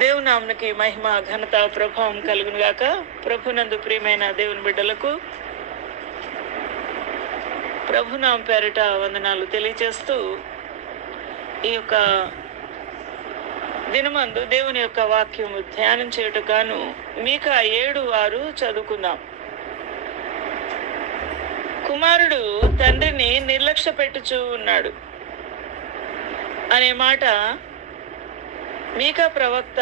దేవుని నామమునకి మహిమ ఘనత ప్రభావం కలుగును గాక. ప్రభునందు ప్రియమైన దేవుని బిడ్డలకు ప్రభునామ పేరిట వందనాలు తెలియజేస్తూ ఈ యొక్క దినమందు దేవుని యొక్క వాక్యము ధ్యానం చేయుటకు మీకా 7:6 చదువుకుందాం. కుమారుడు తండ్రిని నిర్లక్ష్య పెట్టుచూ ఉన్నాడు అనే మాట మీకా ప్రవక్త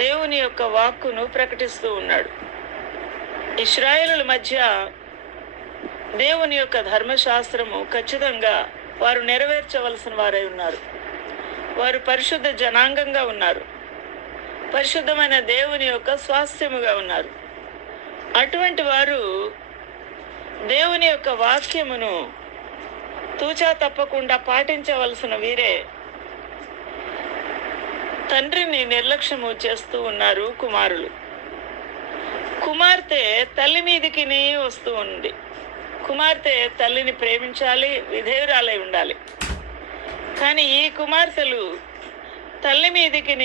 దేవుని యొక్క వాక్కును ప్రకటిస్తూ ఉన్నాడు. ఇశ్రాయేలుల మధ్య దేవుని యొక్క ధర్మశాస్త్రము ఖచ్చితంగా వారు నెరవేర్చవలసిన వారై ఉన్నారు. వారు పరిశుద్ధ జనాంగంగా ఉన్నారు. పరిశుద్ధమైన దేవుని యొక్క స్వాస్థ్యముగా ఉన్నారు. అటువంటి వారు దేవుని యొక్క వాక్యమును తూచా తప్పకుండా పాటించవలసిన వీరే తండ్రిని నిర్లక్ష్యము చేస్తూ ఉన్నారు. కుమార్తె తల్లి మీదికి వస్తూ ఉంది. కుమార్తె తల్లిని ప్రేమించాలి, విధేయురాలై ఉండాలి. కానీ ఈ కుమార్తెలు తల్లి మీదికి,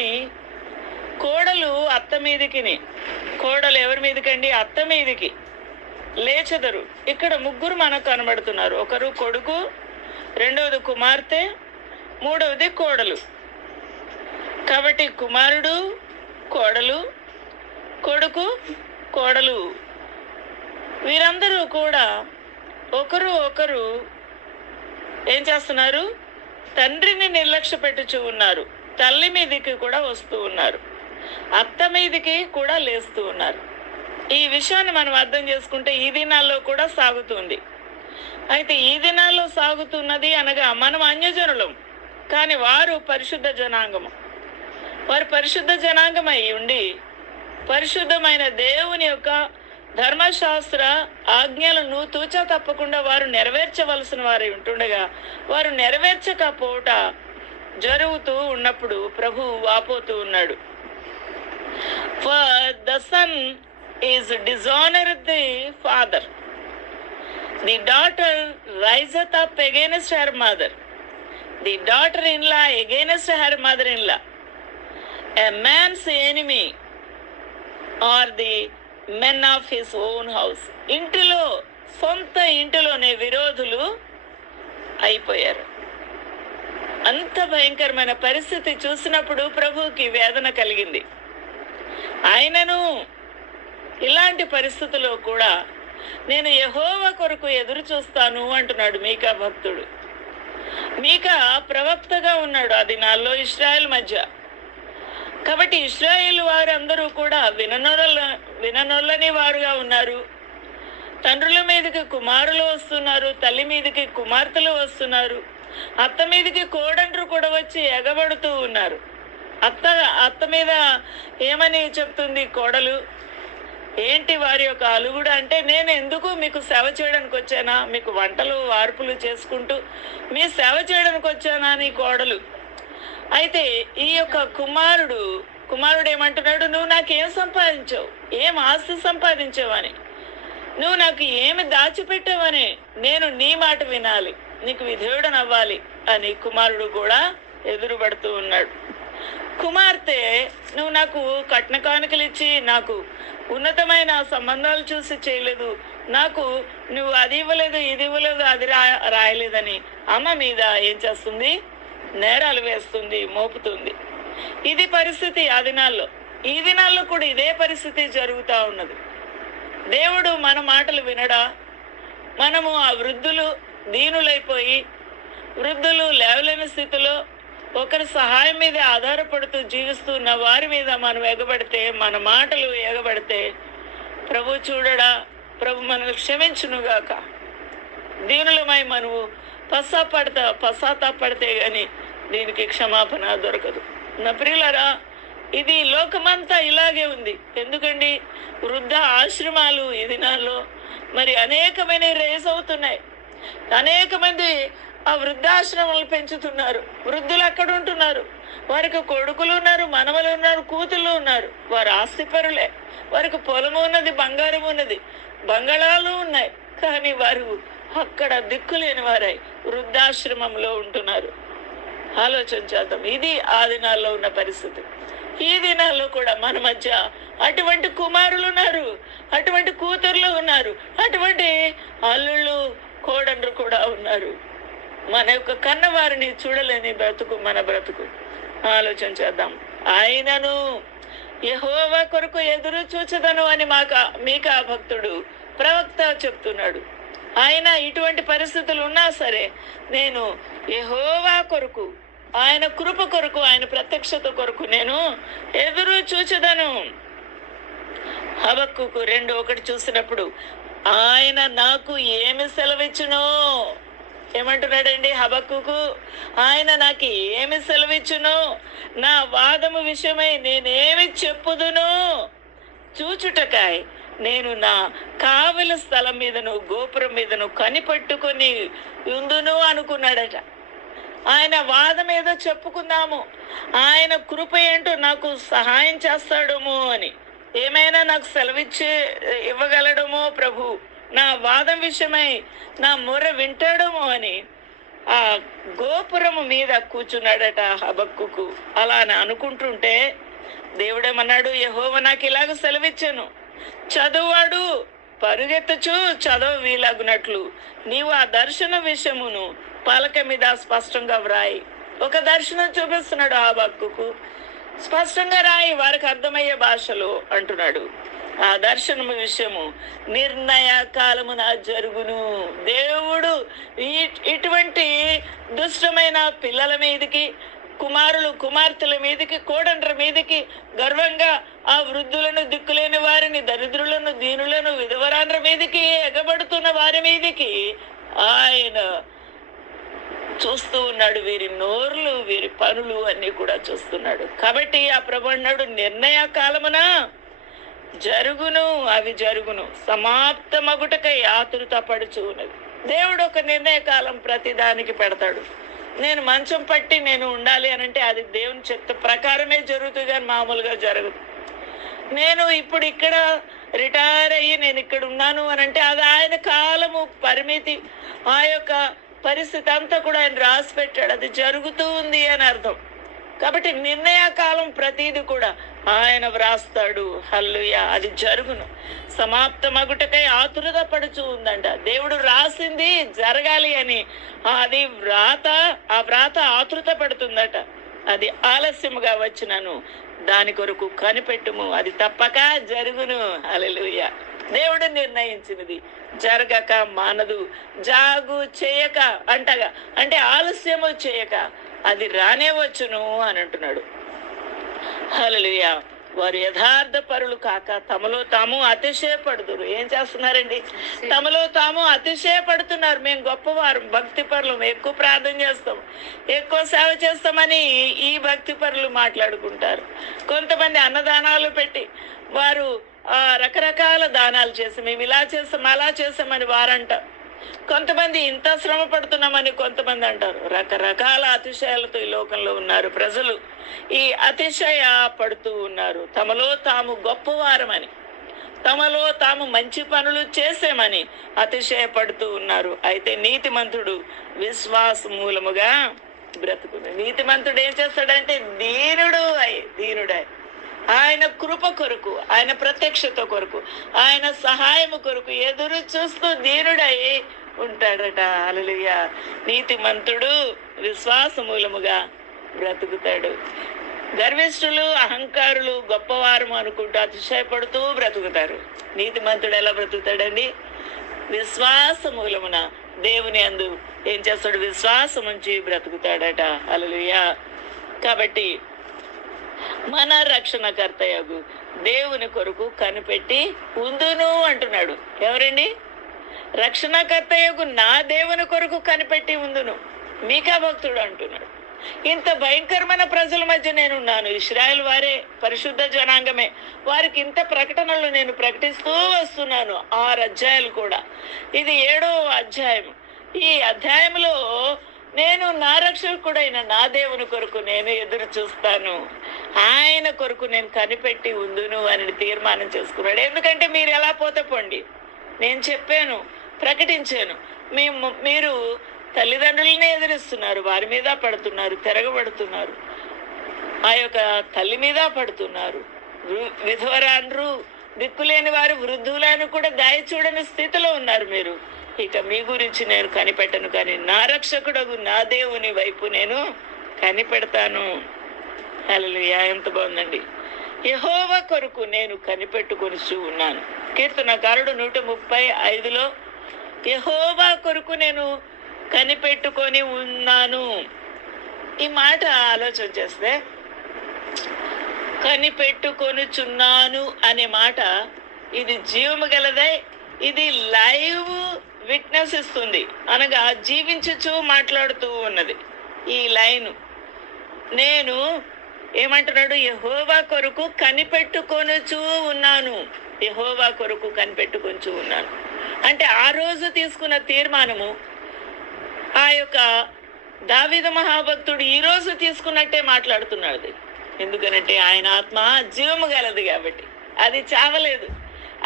కోడలు అత్త మీదికి, కోడలు ఎవరి మీదికండి? అత్త మీదికి లేచెదరు. ఇక్కడ ముగ్గురు మనకు కనబడుతున్నారు. ఒకరు కొడుకు, రెండవది కుమార్తె, మూడవది కోడలు. కాబట్టి కుమారుడు, కోడలు, కొడుకు, కోడలు వీరందరూ కూడా ఒకరు ఏం చేస్తున్నారు? తండ్రిని నిర్లక్ష్య పెట్టుచూ ఉన్నారు. తల్లి మీదికి కూడా వస్తూ ఉన్నారు. అత్త మీదికి కూడా లేస్తూ ఉన్నారు. ఈ విషయాన్ని మనం అర్థం చేసుకుంటే ఈ దినాల్లో కూడా సాగుతుంది. అయితే ఈ దినాల్లో సాగుతున్నది అనగా మనం అన్యజనులం, కానీ వారు పరిశుద్ధ జనాంగము. వారు పరిశుద్ధ జనాంగమై ఉండి పరిశుద్ధమైన దేవుని యొక్క ధర్మశాస్త్ర ఆజ్ఞలను తూచా తప్పకుండా వారు నెరవేర్చవలసిన వారై ఉంటుండగా వారు నెరవేర్చకపోవట జరుగుతూ ఉన్నప్పుడు ప్రభు వాపోతూ ఉన్నాడు. For the son is dishonored the father, the daughter riseth up against her mother, the daughter-in-law against her mother-in-law. A man's enemy are the men of his own house. సొంత ఇంటిలోనే విరోధులు అయిపోయారు. అంత భయంకరమైన పరిస్థితి చూసినప్పుడు ప్రభువుకి వేదన కలిగింది. ఆయనను ఇలాంటి పరిస్థితుల్లో కూడా నేను యెహోవా కొరకు ఎదురు చూస్తాను అంటున్నాడు మీకా భక్తుడు. మీకా ప్రవక్తగా ఉన్నాడు ఆ దినాల్లో ఇశ్రాయేల్ మధ్య. కాబట్టి ఇశ్రాయేల్ వారందరూ కూడా విననొల్లని వారుగా ఉన్నారు. తండ్రుల మీదకి కుమారులు వస్తున్నారు, తల్లి మీదకి కుమార్తెలు వస్తున్నారు, అత్త మీదకి కోడండ్రు కూడా వచ్చి ఎగబడుతూ ఉన్నారు. అత్త మీద ఏమని చెప్తుంది కోడలు? ఏంటి వారి యొక్క అలుగుడు అంటే, నేను ఎందుకు మీకు సేవ చేయడానికి వచ్చానా? మీకు వంటలు వార్పులు చేసుకుంటూ మీ సేవ చేయడానికి వచ్చానా అని కోడలు. అయితే ఈ యొక్క కుమారుడు ఏమంటున్నాడు? నువ్వు నాకేం సంపాదించావు? ఏం ఆస్తి సంపాదించావని, నువ్వు నాకు ఏమి దాచిపెట్టావని నేను నీ మాట వినాలి, నీకు విధేయుడనవ్వాలి అని కుమారుడు కూడా ఎదురుపడుతూ ఉన్నాడు. కుమార్తె నువ్వు నాకు కట్న కానుకలు ఇచ్చి నాకు ఉన్నతమైన సంబంధాలు చూసి చేయలేదు, నాకు నువ్వు అది ఇవ్వలేదు, ఇది ఇవ్వలేదు, అది రాయలేదని అమ్మ మీద ఏం చేస్తుంది? నేరాలు వేస్తుంది, మోపుతుంది. ఇది పరిస్థితి ఆ దినాల్లో. ఈ దినాల్లో కూడా ఇదే పరిస్థితి జరుగుతూ ఉన్నది. దేవుడు మన మాటలు వినడా? మనము ఆ వృద్ధులు దీనులైపోయి, వృద్ధులు లేవలేని స్థితిలో ఒకరి సహాయం మీద ఆధారపడుతూ జీవిస్తున్న వారి మీద మనం ఎగబడితే, మన మాటలు ఎగబడితే ప్రభు చూడడా? ప్రభు మనల్ని క్షమించునుగాక. దీనులమై మనము పశ్చాత్తాపడితే గాని దీనికి క్షమాపణ దొరకదు. నా ప్రియులారా, ఇది లోకమంతా ఇలాగే ఉంది. ఎందుకండి? వృద్ధ ఆశ్రమాలు ఈ దినాల్లో మరి అనేకమైన రేస్ అవుతున్నాయి. అనేక మంది ఆ వృద్ధాశ్రమాలు పెంచుతున్నారు. వృద్ధులు అక్కడ ఉంటున్నారు. వారికి కొడుకులు ఉన్నారు, మనవలు ఉన్నారు, కూతుళ్ళు ఉన్నారు. వారు ఆస్తిపరులే. వారికి పొలము ఉన్నది, బంగారం ఉన్నది, బంగాళాలు ఉన్నాయి. కానీ వారు అక్కడ దిక్కులేని వారై వృద్ధాశ్రమంలో ఉంటున్నారు. ఆలోచన చేద్దాం. ఇది ఆ దినాల్లో ఉన్న పరిస్థితి. ఈ దినాల్లో కూడా మన మధ్య అటువంటి కుమారులు ఉన్నారు, అటువంటి కూతుర్లు ఉన్నారు, అటువంటి అల్లుళ్ళు కోడళ్ళు కూడా ఉన్నారు. మన యొక్క కన్నవారిని చూడలేని బ్రతుకు మన బ్రతుకు. ఆలోచన చేద్దాం. ఆయనను యెహోవా కొరకు ఎదురు చూచదను అని మీకా భక్తుడు ప్రవక్త చెప్తున్నాడు. ఆయన ఇటువంటి పరిస్థితులు ఉన్నా సరే నేను యెహోవా కొరకు, ఆయన కృప కొరకు, ఆయన ప్రత్యక్షత కొరకు నేను ఎదురు చూచదను. హబక్కూకు 2:1 చూసినప్పుడు ఆయన నాకు ఏమి సెలవిచ్చునో, ఏమంటున్నాడండి హబక్కూకు? ఆయన నాకు ఏమి సెలవిచ్చునో, నా వాదము విషయమై నేనేమి చెప్పుదును చూచుటకాయ్ నేను నా కావలి స్థలం మీదను గోపురం మీదను కనిపెట్టుకొని ఉందును అనుకున్నాడట. ఆయన వాదం ఏదో చెప్పుకుందాము, ఆయన కృప ఏంటో నాకు సహాయం చేస్తాడేమో అని, ఏమైనా నాకు ఇవ్వగలడమో ప్రభు, నా వాదం విషయమై నా మొర వింటాడేమో అని ఆ గోపురము మీద కూర్చున్నాడట హబక్కూకు. అలా అని అనుకుంటుంటే దేవుడేమన్నాడు, యెహోవా నాకు ఇలాగ సెలవిచ్చాను, చదువువాడు పరుగెత్తచు చదవ వీలగునట్లు నీవు ఆ దర్శన విషయమును పలక మీద స్పష్టంగా వ్రాయి. ఒక దర్శనం చూపిస్తున్నాడు హబక్కూకు, స్పష్టంగా రాయి, వారికి అర్థమయ్యే భాషలో అంటున్నాడు. ఆ దర్శనము విషయము నిర్ణయ కాలమున జరుగును. దేవుడు ఇటువంటి దుష్టమైన పిల్లల మీదకి, కుమార్తెల మీదకి, కోడండ్ర మీదకి, గర్వంగా ఆ వృద్ధులను, దిక్కులేని వారిని, దరిద్రులను, దీనులను, విధవరాండ్ర మీదకి, ఎగబడుతున్న వారి మీదకి ఆయన చూస్తూ ఉన్నాడు. వీరి నోర్లు, వీరి పనులు అన్ని కూడా చూస్తున్నాడు. కాబట్టి ఆ ప్రభు అన్నాడు, నిర్ణయ కాలమున జరుగును, అవి జరుగును, సమాప్తమగుటకై ఆతురత పడుచు ఉన్నది. దేవుడు ఒక నిర్ణయ కాలం ప్రతి దానికి పెడతాడు. నేను మంచం పట్టి నేను ఉండాలి అని అంటే అది దేవుని చిత్త ప్రకారమే జరుగుతుంది, కానీ మామూలుగా జరగదు. నేను ఇప్పుడు ఇక్కడ రిటైర్ అయ్యి నేను ఇక్కడ ఉన్నాను అని అంటే అది ఆయన కాలము పరిమితి, ఆ యొక్క పరిస్థితి అంతా కూడా ఆయన రాసి పెట్టాడు, అది జరుగుతూ ఉంది అని అర్థం. కాబట్టి నిర్ణయ కాలం ప్రతిది కూడా ఆయన వ్రాస్తాడు. హల్లెలూయా, అది జరుగును, సమాప్తమగుటకై ఆతురత పడుచు ఉందంట. దేవుడు రాసింది జరగాలి అని అది ఆ వ్రాత ఆతురత పడుతుందట. అది ఆలస్యముగా వచ్చినను దాని కొరకు కనిపెట్టుము, అది తప్పక జరుగును. హల్లెలూయా, దేవుడు నిర్ణయించినది జరగక మానదు. జాగు చేయక అంటగా, అంటే ఆలస్యము చేయక అది రానే వచ్చును అని అంటున్నాడు. హల్లెలూయా, వారు యథార్థ పరులు కాక తమలో తాము అతిశయపడుతురు. ఏం చేస్తున్నారండి? తమలో తాము అతిశయపడుతున్నారు. మేము గొప్పవారు, భక్తి పరులు, ఎక్కువ ప్రార్థన చేస్తాం, ఎక్కువ సేవ చేస్తామని ఈ భక్తి పరులు మాట్లాడుకుంటారు. కొంతమంది అన్నదానాలు పెట్టి వారు రకరకాల దానాలు చేసి మేము ఇలా చేస్తాం అలా చేస్తామని వారంట. కొంతమంది ఇంత శ్రమ పడుతున్నామని కొంతమంది అంటారు. రకరకాల అతిశయాలతో ఈ లోకంలో ఉన్నారు ప్రజలు. ఈ అతిశయ పడుతూ ఉన్నారు, తమలో తాము గొప్పవారమని, తమలో తాము మంచి పనులు చేసేమని అతిశయపడుతూ ఉన్నారు. అయితే నీతిమంతుడు విశ్వాస మూలముగా బ్రతుకును. నీతిమంతుడు ఏం చేస్తాడంటే దీనుడై ఆయన కృప కొరకు, ఆయన ప్రత్యక్షత కొరకు, ఆయన సహాయము కొరకు ఎదురు చూస్తూ దీనుడై ఉంటాడట. హల్లెలూయా, నీతిమంతుడు విశ్వాస మూలముగా బ్రతుకుతాడు. గర్విష్ఠులు, అహంకారులు గొప్పవారము అనుకుంటూ అతిశయపడుతూ బ్రతుకుతారు. నీతిమంతుడు ఎలా బ్రతుకుతాడండి? విశ్వాస మూలమున దేవుని యందు ఏం చేస్తాడు? విశ్వాసం ఉంచి బ్రతుకుతాడట. హల్లెలూయా. కాబట్టి మన రక్షణకర్తయగు దేవుని కొరకు కనిపెట్టి ఉందును అంటున్నాడు. ఎవరండి? రక్షణకర్తయగు నా దేవుని కొరకు కనిపెట్టి ఉందును. మీకా భక్తుడు అంటున్నాడు. ఇంత భయంకరమైన ప్రజల మధ్య నేనున్నాను, ఇశ్రాయేల్ వారే, పరిశుద్ధ జనాంగమే, వారికి ఇంత ప్రకటనలు నేను ప్రకటిస్తూ వస్తున్నాను. 6 అధ్యాయాలు కూడా, ఇది 7వ అధ్యాయం. ఈ అధ్యాయంలో నేను నా రక్షకుడైన నా దేవుని కొరకు నేను ఎదురు చూస్తాను, ఆయన కొరకు నేను కనిపెట్టి ఉందును అని తీర్మానం చేసుకున్నాడు. ఎందుకంటే మీరు ఎలా పోతే పోండి, నేను చెప్పాను, ప్రకటించాను, మీరు తల్లిదండ్రులనే ఎదిరిస్తున్నారు, వారి మీద పడుతున్నారు, తిరగబడుతున్నారు, ఆ యొక్క తల్లి మీద పడుతున్నారు. విధవరాండ్రు, దిక్కులేని వారు, వృద్ధులను కూడా దయ చూడని స్థితిలో ఉన్నారు మీరు. ఇక మీ గురించి నేను కనిపెట్టను, కానీ నా రక్షకుడగు నా దేవుని వైపు నేను కనిపెడతాను. హల్లెలూయా! ఎంత బాగుందండి. యెహోవా కొరకు నేను కనిపెట్టుకొని ఉన్నాను. కీర్తనకారుడు 135లో యెహోవా కొరకు నేను కనిపెట్టుకొని ఉన్నాను. ఈ మాట ఆలోచన చేస్తే, కనిపెట్టుకొనుచున్నాను అనే మాట ఇది జీవము గలదై, ఇది లైవ్ విట్నెస్ ఇస్తుంది, అనగా జీవించుచు మాట్లాడుతూ ఉన్నది. ఈ లైను నేను ఏమంటున్నాడు? యెహోవా కొరకు కనిపెట్టుకొనుచు ఉన్నాను. యెహోవా కొరకు కనిపెట్టుకొనుచు ఉన్నాను అంటే ఆ రోజు తీసుకున్న తీర్మానము ఆ యొక్క దావీదు మహాభక్తుడు ఈ రోజు తీసుకున్నట్టే మాట్లాడుతున్నాడు. ఎందుకనంటే ఆయన ఆత్మ జీవము గలది కాబట్టి, అది చావలేదు,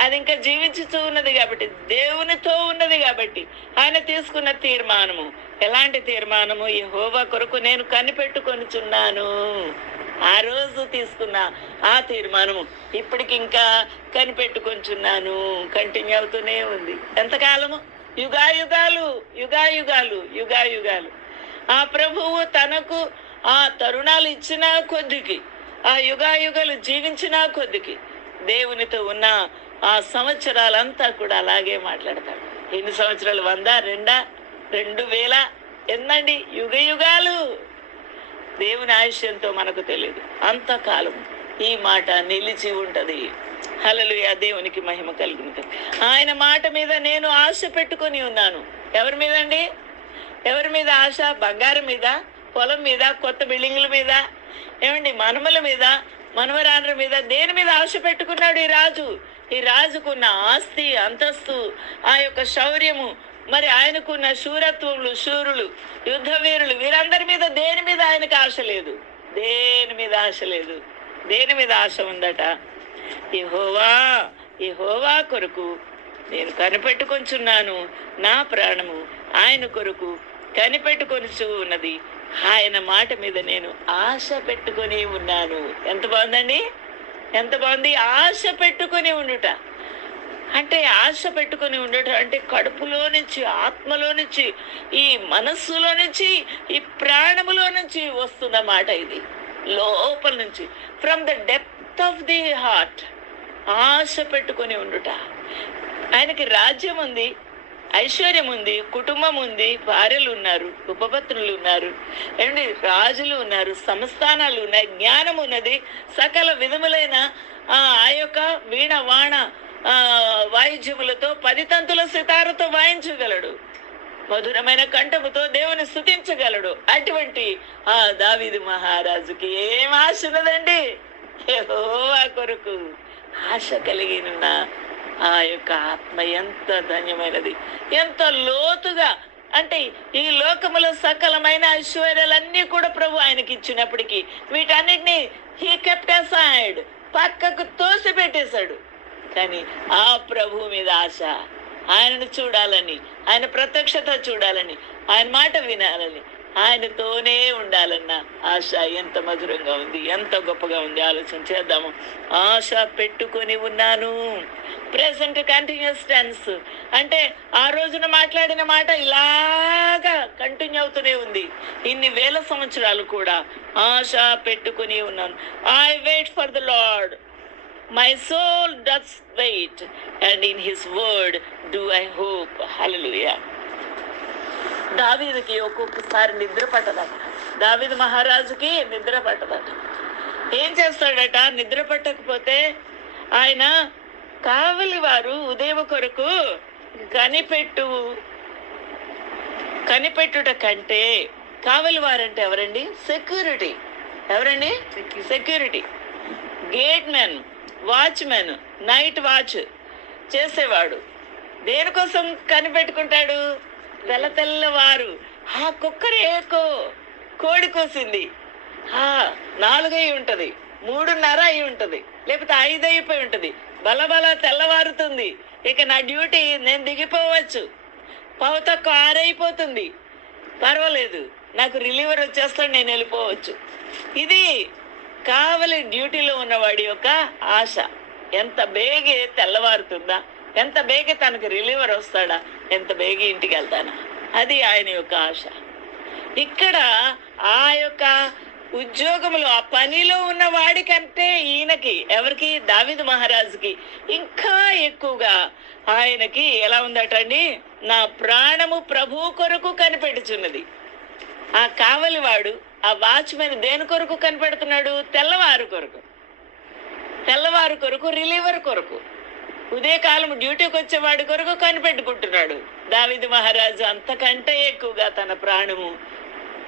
అది ఇంకా జీవించుతూ ఉన్నది కాబట్టి, దేవునితో ఉన్నది కాబట్టి ఆయన తీసుకున్న తీర్మానము ఎలాంటి తీర్మానము? యెహోవా కొరకు నేను కనిపెట్టుకొనుచున్నాను. ఆ రోజు తీసుకున్న ఆ తీర్మానము ఇప్పటికి ఇంకా కనిపెట్టుకొనుచున్నాను, కంటిన్యూ అవుతూనే ఉంది. ఎంతకాలము? యుగాయుగాలు, యుగాయుగాలు, యుగాయుగాలు. ఆ ప్రభువు తనకు ఆ తరుణాలు ఇచ్చిన కొద్దికి, ఆ యుగాయుగాలు జీవించిన కొద్దికి దేవునితో ఉన్న ఆ సంవత్సరాలంతా కూడా అలాగే మాట్లాడతాడు. ఎన్ని సంవత్సరాలు? 100, 200, 2000 ఎన్నండి? యుగయుగాలు. దేవుని ఆయుష్యంతో మనకు తెలియదు, అంతకాలం ఈ మాట నిలిచి ఉంటది. హల్లెలూయా! దేవునికి మహిమ కలుగుతుంది. ఆయన మాట మీద నేను ఆశ పెట్టుకొని ఉన్నాను. ఎవరి మీద అండి? ఎవరి మీద ఆశ? బంగారం మీద, పొలం మీద, కొత్త బిల్డింగ్ల మీద, ఏమండి మనముల మీద, మనవరాండ్ర మీద, దేని మీద ఆశ పెట్టుకున్నాడు ఈ రాజు? ఈ రాజుకున్న ఆస్తి, అంతస్తు, ఆ యొక్క శౌర్యము, మరి ఆయనకున్న శూరత్వములు, శూరులు, యుద్ధ వీరులు, వీరందరి మీద దేని మీద ఆయనకు ఆశ లేదు. దేని మీద ఆశ లేదు. దేని మీద ఆశ ఉందట? యెహోవా, యెహోవా కొరకు నేను కనిపెట్టుకొంచున్నాను. నా ప్రాణము ఆయన కొరకు కనిపెట్టుకొనుచు ఉన్నది. ఆయన మాట మీద నేను ఆశ పెట్టుకొని ఉన్నాను. ఎంత బాగుందండి, ఎంత బాగుంది! ఆశ పెట్టుకొని ఉండుట అంటే, ఆశ పెట్టుకొని ఉండటం అంటే కడుపులో నుంచి, ఆత్మలో నుంచి, ఈ మనస్సులో నుంచి, ఈ ప్రాణములో నుంచి వస్తున్న మాట ఇది. లోపల నుంచి, from the depth of the heart ఆశ పెట్టుకొని ఉండుట. ఆయనకి రాజ్యం ఉంది, ఐశ్వర్యం ఉంది, కుటుంబం ఉంది, భార్యలు ఉన్నారు, ఉపపత్నులు ఉన్నారు, ఏమండి రాజులు ఉన్నారు, సంస్థానాలు ఉన్నాయి, జ్ఞానం ఉన్నది, సకల విధములైన ఆ యొక్క వీణ వాణ వాయిద్యములతో 10 తంతుల సితారతో వాయించగలడు, మధురమైన కంఠముతో దేవుని స్తుతించగలడు. అటువంటి ఆ దావీదు మహారాజుకి ఏం ఆశ ఉన్నదండి? యెహోవా కొరకు ఆశ కలిగిన ఆ యొక్క ఆత్మ ఎంత ధన్యమైనది, ఎంత లోతుగా. అంటే ఈ లోకములో సకలమైన ఐశ్వర్యాలన్నీ కూడా ప్రభు ఆయనకి ఇచ్చినప్పటికీ వీటన్నిటినీ హీ కెప్ట్ అసైడ్, పక్కకు తోసి పెట్టేశాడు. కానీ ఆ ప్రభు మీద ఆశ, ఆయనను చూడాలని, ఆయన ప్రత్యక్షత చూడాలని, ఆయన మాట వినాలని, ఆయనతోనే ఉండాలన్న ఆశ ఎంత మధురంగా ఉంది, ఎంత గొప్పగా ఉంది. ఆలోచన చేద్దాము. ఆశ పెట్టుకొని ఉన్నాను. ప్రెసెంట్ కంటిన్యూస్ టెన్స్ అంటే ఆ రోజున మాట్లాడిన మాట ఇలాగా కంటిన్యూ అవుతూనే ఉంది. ఇన్ని వేల సంవత్సరాలు కూడా ఆశ పెట్టుకొని ఉన్నాను. I wait for the Lord, my soul does wait, and in his word do I hope. Hallelujah! దావీదుకి ఒక్కొక్కసారి నిద్ర పట్టదట. దావీదు మహారాజుకి నిద్ర పట్టదట. ఏం చేస్తాడట? నిద్ర పట్టకపోతే ఆయన కావలి వారు ఉదయం కొరకు కనిపెట్టుట కంటే, కావలి వారంటే ఎవరండి? సెక్యూరిటీ. ఎవరండి? Security, gate men, watchmen, night watch చేసేవాడు. దేనికోసం కనిపెట్టుకుంటాడు? తెల్లవారు ఆ కుక్కరేకో కోడి కోసింది, 4 అయి ఉంటది, 3:30 అయి ఉంటది, లేకపోతే 5 అయిపోయి ఉంటది, బలబల తెల్లవారుతుంది, ఇక నా డ్యూటీ నేను దిగిపోవచ్చు, 5:15 అయిపోతుంది, పర్వాలేదు, నాకు రిలీవర్ వచ్చేస్తాడు, నేను వెళ్ళిపోవచ్చు. ఇది కావలి డ్యూటీలో ఉన్నవాడి యొక్క ఆశ. ఎంత బేగే తెల్లవారుతుందా, ఎంత బేగే తనకు రిలీవర్ వస్తాడా, ఎంత బేగే ఇంటికి వెళ్తానా, అది ఆయన యొక్క ఆశ. ఇక్కడ ఆ యొక్క ఉద్యోగంలో ఆ పనిలో ఉన్న వాడికంటే ఈయనకి, ఎవరికి, దావీదు మహారాజుకి ఇంకా ఎక్కువగా ఆయనకి ఎలా ఉందటండి, నా ప్రాణము ప్రభు కొరకు కనిపెట్టుచున్నది. ఆ కావలివాడు, ఆ వాచ్మెన్ దేని కొరకు కనిపెడుతున్నాడు? తెల్లవారు కొరకు, తెల్లవారు కొరకు, రిలీవర్ కొరకు, ఉదయకాలం డ్యూటీకి వచ్చేవాడి కొరకు కనిపెట్టుకుంటున్నాడు. దావీదు మహారాజు అంతకంటే ఎక్కువగా తన ప్రాణము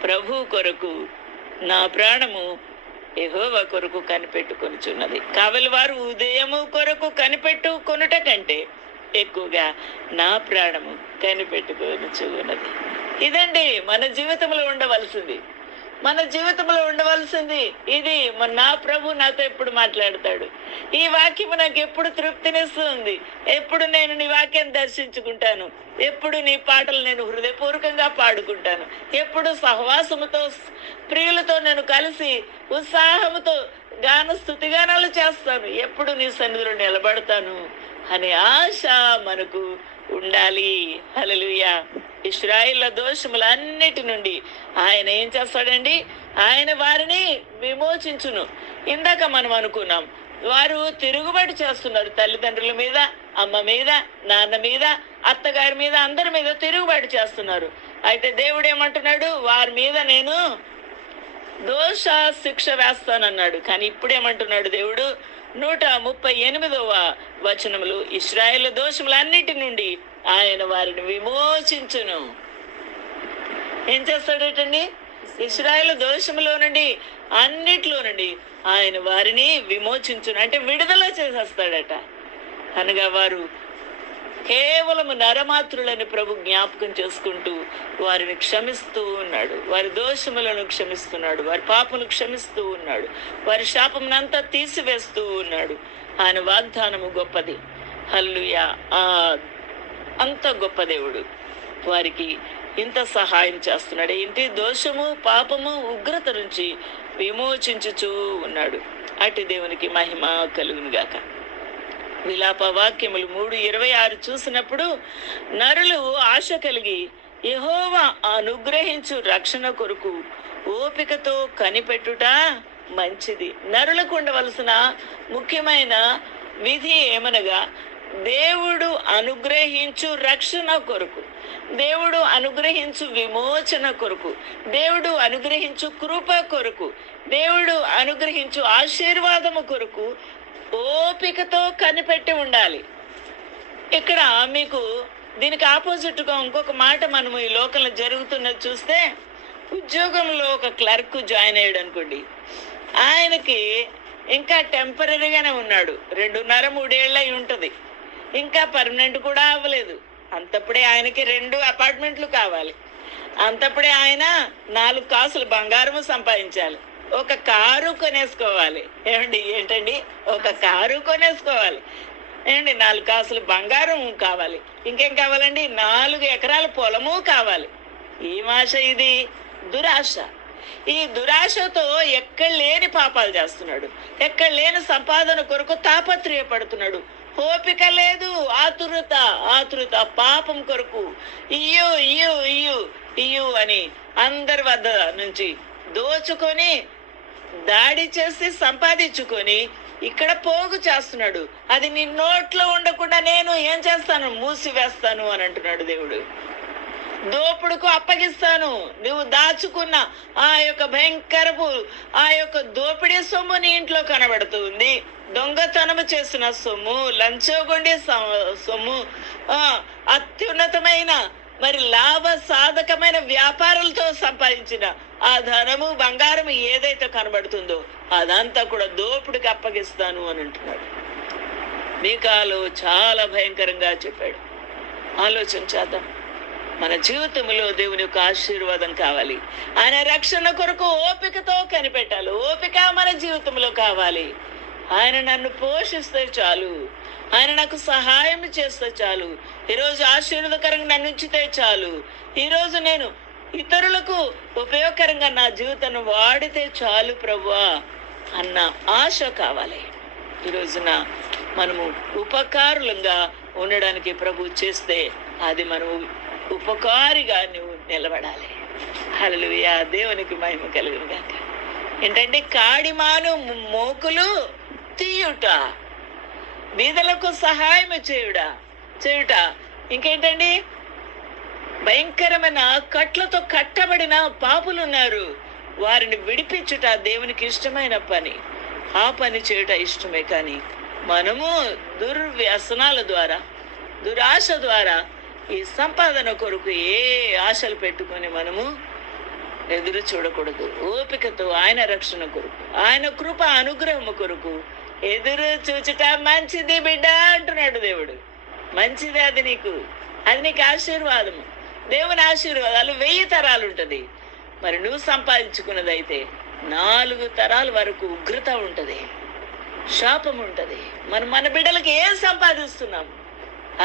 ప్రభు కొరకు, నా ప్రాణము యెహోవా కొరకు కనిపెట్టుకొనుచున్నది. కావలి వారు ఉదయము కొరకు కనిపెట్టుకొనుట కంటే ఎక్కువగా నా ప్రాణము కనిపెట్టుకొనుచున్నది. ఇదండి మన జీవితంలో ఉండవలసింది, మన జీవితంలో ఉండవలసింది ఇది. నా ప్రభు నాతో ఎప్పుడు మాట్లాడతాడు, ఈ వాక్యము నాకు ఎప్పుడు తృప్తినిస్తుంది, ఎప్పుడు నేను నీ వాక్యాన్ని దర్శించుకుంటాను, ఎప్పుడు నీ పాటలు నేను హృదయపూర్వకంగా పాడుకుంటాను, ఎప్పుడు సహవాసముతో ప్రియులతో నేను కలిసి ఉత్సాహముతో స్తుతిగానాలు చేస్తాను, ఎప్పుడు నీ సన్నిధిలో నిలబడతాను అనే ఆశ మనకు ఉండాలి. హల్లెలూయా. ఇశ్రాయేలు దోషములన్నిటి నుండి ఆయన ఏం చేస్తాడండి? ఆయన వారిని విమోచించును. ఇందాక మనం అనుకున్నాం, వారు తిరుగుబాటు చేస్తున్నారు, తల్లిదండ్రుల మీద, అమ్మ మీద, నాన్న మీద, అత్తగారి మీద, అందరి మీద తిరుగుబాటు చేస్తున్నారు. అయితే దేవుడు ఏమంటున్నాడు? వారి మీద నేను దోష శిక్ష వేస్తానన్నాడు. కానీ ఇప్పుడేమంటున్నాడు దేవుడు? 138వ వచనములు, ఇశ్రాయేలు దోషములన్నిటి నుండి ఆయన వారిని విమోచించును. ఏం చేస్తాడటండి? ఇశ్రాయేలు దోషములో నుండి, అన్నిట్లో నుండి ఆయన వారిని విమోచించును, అంటే విడుదల చేసేస్తాడట. అనగా వారు కేవలం నరమాత్రులని ప్రభు జ్ఞాపకం చేసుకుంటూ వారిని క్షమిస్తూ ఉన్నాడు, వారి దోషములను క్షమిస్తున్నాడు, వారి పాపను క్షమిస్తూ ఉన్నాడు, వారి శాపమునంతా తీసివేస్తూ ఉన్నాడు. ఆయన వాగ్దానము గొప్పది. హల్లెలూయా. అంత గొప్ప దేవుడు వారికి ఇంత సహాయం చేస్తున్నాడు. ఏంటి? దోషము, పాపము, ఉగ్రత నుంచి విమోచించుచూ ఉన్నాడు. అటు దేవునికి మహిమ కలుగును గాక. విలాప వాక్యములు 3:26 చూసినప్పుడు, నరులు ఆశ కలిగి యెహోవా అనుగ్రహించు రక్షణ కొరకు ఓపికతో కనిపెట్టుట మంచిది. నరులకు ఉండవలసిన ముఖ్యమైన విధి ఏమనగా, దేవుడు అనుగ్రహించు రక్షణ కొరకు, దేవుడు అనుగ్రహించు విమోచన కొరకు, దేవుడు అనుగ్రహించు కృప కొరకు, దేవుడు అనుగ్రహించు ఆశీర్వాదము కొరకు ఓపికతో కనిపెట్టి ఉండాలి. ఇక్కడ మీకు దీనికి ఆపోజిట్గా ఇంకొక మాట మనము ఈ లోకంలో జరుగుతున్నది చూస్తే, ఉద్యోగంలో ఒక క్లర్క్ జాయిన్ అయ్యాడు అనుకోండి, ఆయనకి ఇంకా టెంపరీగానే ఉన్నాడు, 2.5-3 ఏళ్ళు అయి ఉంటుంది, ఇంకా పర్మనెంట్ కూడా అవ్వలేదు. అంతప్పుడే ఆయనకి 2 అపార్ట్మెంట్లు కావాలి, అంతప్పుడే ఆయన 4 కాసులు బంగారము సంపాదించాలి, ఒక కారు కొనేసుకోవాలి. ఏంటండి? ఒక కారు కొనేసుకోవాలి. 4 కాసులు బంగారం కావాలి, ఇంకేం కావాలండి? 4 ఎకరాల పొలము కావాలి. ఏం ఆశ ఇది? దురాశ. ఈ దురాశతో ఎక్కడ లేని పాపాలు చేస్తున్నాడు, ఎక్కడ లేని సంపాదన కొరకు తాపత్రయపడుతున్నాడు. ఓపిక లేదు, ఆతురత పాపం కొరకు ఇయ్యు ఇయ్యు ఇయ్యు ఇయ్యు అని అందరి వద్ద నుంచి దోచుకొని, దాడి చేసి సంపాదించుకొని ఇక్కడ పోగు చేస్తున్నాడు. అది నీ నోట్లో ఉండకుండా నేను ఏం చేస్తాను? మూసివేస్తాను అని అంటున్నాడు దేవుడు. దోపుడుకు అప్పగిస్తాను. నువ్వు దాచుకున్న ఆ యొక్క భయంకరపు ఆ యొక్క దోపిడీ సొమ్ము నీ ఇంట్లో కనబడుతుంది. దొంగతనము చేసిన సొమ్ము, లంచగొండి సొమ్ము, అత్యున్నతమైన మరి లాభ సాధకమైన వ్యాపారాలతో సంపాదించిన ఆ ధనము, బంగారము ఏదైతే కనబడుతుందో అదంతా కూడా దోపుడికి అప్పగిస్తాను అని అంటున్నాడు. మీకాలో చాలా భయంకరంగా చెప్పాడు. ఆలోచన చేద్దాం. మన జీవితంలో దేవుని యొక్క ఆశీర్వాదం కావాలి, ఆయన రక్షణ కొరకు ఓపికతో కనిపెట్టాలి. ఓపిక మన జీవితంలో కావాలి. ఆయన నన్ను పోషిస్తే చాలు, ఆయన నాకు సహాయం చేస్తే చాలు, ఈరోజు ఆశీర్వాదకరంగా నన్ను ఉంచితే చాలు, ఈరోజు నేను ఇతరులకు ఉపయోగకరంగా నా జీవితాన్ని వాడితే చాలు ప్రభువా అన్న ఆశ కావాలి. ఈ రోజున మనము ఉపకారులంగా ఉండడానికి ప్రభు చేస్తే అది మనము ఉపకారిగా నువ్వు నిలబడాలి. హల్లెలూయా, దేవునికి మహిమ కలుగును గాక. ఏంటంటే కాడిమాను మోకులు తీయుట, బీదలకు సహాయం చేయుట, ఇంకేంటండి భయంకరమైన కట్లతో కట్టబడిన పాపులు ఉన్నారు, వారిని విడిపించుట దేవునికి ఇష్టమైన పని. ఆ పని చేయుట ఇష్టమే. కానీ మనము దుర్వ్యసనాల ద్వారా, దురాశ ద్వారా, ఈ సంపాదన కొరకు ఏ ఆశలు పెట్టుకొని మనము ఎదురు చూడకూడదు. ఓపికతో ఆయన రక్షణ కొరకు, ఆయన కృప అనుగ్రహము కొరకు ఎదురు చూచుట మంచిది బిడ్డ అంటున్నాడు దేవుడు. మంచిది, అది నీకు ఆశీర్వాదము. దేవుని ఆశీర్వాదాలు 1000 తరాలు ఉంటుంది. మరి నువ్వు సంపాదించుకున్నదైతే 4 తరాల వరకు ఉగ్రత ఉంటుంది, శాపం ఉంటుంది. మన బిడ్డలకి ఏం సంపాదిస్తున్నాము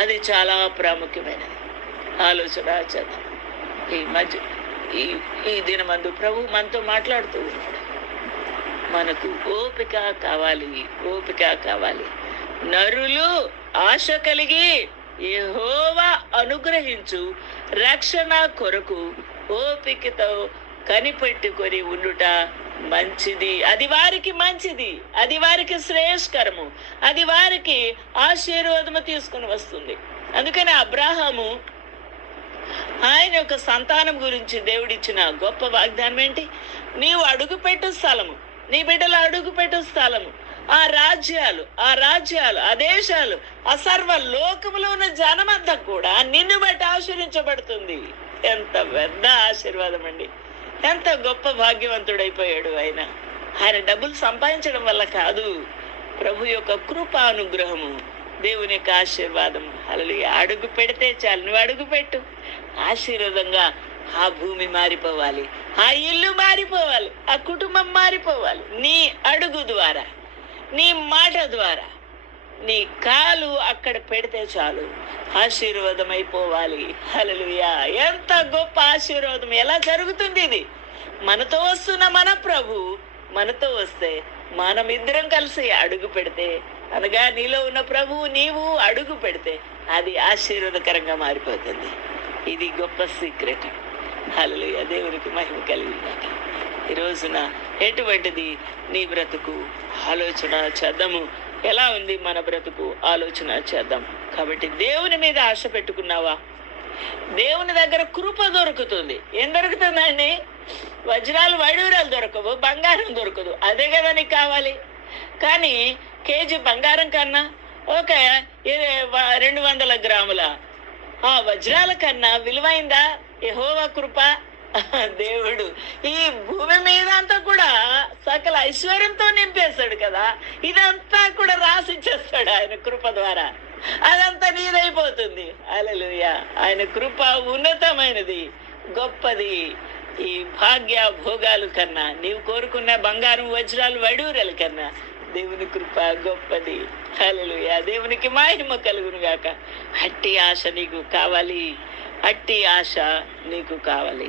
అది చాలా ప్రాముఖ్యమైనది. ఆలోచన చేద్దాం. ఈ దినమందు ప్రభు మనతో మాట్లాడుతూ ఉన్నాడు. మనకు ఓపిక కావాలి. నరులు ఆశ కలిగి యెహోవా అనుగ్రహించు రక్షణ కొరకు ఓపికతో కనిపెట్టుకొని ఉండుట మంచిది. అది వారికి మంచిది, అది వారికి శ్రేయస్కరము, అది వారికి ఆశీర్వాదము తీసుకుని వస్తుంది. అందుకని అబ్రాహాము ఆయన యొక్క సంతానం గురించి దేవుడిచ్చిన గొప్ప వాగ్దానం ఏంటి? నీవు అడుగుపెట్టు స్థలము, నీ బిడ్డలు అడుగుపెట్టు స్థలము, ఆ రాజ్యాలు, ఆ దేశాలు, ఆ సర్వ లోకములో ఉన్న జనమంతా కూడా నిన్ను బట్టి ఆశీర్వించబడుతుంది. ఎంత పెద్ద ఆశీర్వాదం అండి! ఎంత గొప్ప భాగ్యవంతుడైపోయాడు ఆయన డబ్బులు సంపాదించడం వల్ల కాదు, ప్రభు యొక్క కృపానుగ్రహము, దేవుని యొక్క ఆశీర్వాదము. హల్లెలూయా. అడుగు పెడితే చాలు, నువ్వు అడుగు పెట్టు, ఆశీర్వాదంగా ఆ భూమి మారిపోవాలి, ఆ ఇల్లు మారిపోవాలి, ఆ కుటుంబం మారిపోవాలి. నీ అడుగు ద్వారా, నీ మాట ద్వారా, నీ కాలు అక్కడ పెడితే చాలు, ఆశీర్వాదం అయిపోవాలి. హల్లెలూయా. ఎంత గొప్ప ఆశీర్వాదం! ఎలా జరుగుతుంది ఇది? మనతో వస్తున్న మన ప్రభు మనతో వస్తే, మనమిద్దరం కలిసి అడుగు పెడితే, అనగా నీలో ఉన్న ప్రభువు నీవు అడుగు పెడితే అది ఆశీర్వాదకరంగా మారిపోతుంది. ఇది గొప్ప సీక్రెట్. హల్లెలూయా. దేవునికి మహిమ కలిగినాక ఈ రోజున ఎటువంటిది నీ బ్రతుకు? ఆలోచన చేద్దాము. ఎలా ఉంది మన బ్రతుకు? ఆలోచన చేద్దాం. కాబట్టి దేవుని మీద ఆశ పెట్టుకున్నావా? దేవుని దగ్గర కృప దొరుకుతుంది. ఏం దొరుకుతుందండి? వజ్రాలు వైడూరాలు దొరకవు, బంగారం దొరకదు. అదే కదా నీకు కావాలి. కానీ కేజీ బంగారం కన్నా ఒక 200 గ్రాముల ఆ వజ్రాల కన్నా విలువైందా యెహోవా కృప? దేవుడు ఈ భూమి మీద అంతా కూడా సకల ఐశ్వర్యంతో నింపేశాడు కదా. ఇదంతా కూడా రాసిచ్చేస్తాడు ఆయన కృప ద్వారా. అదంతా నీదైపోతుంది. హల్లెలూయా. ఆయన కృప ఉన్నతమైనది, గొప్పది. ఈ భాగ్య భోగాలు కన్నా, నీవు కోరుకున్న బంగారం, వజ్రాలు, వైడూర్యాల కన్నా దేవుని కృప గొప్పది. హల్లెలూయా. దేవునికి మహిమ కలుగును గాక. అట్టి ఆశ నీకు కావాలి, అట్టి ఆశ నీకు కావాలి.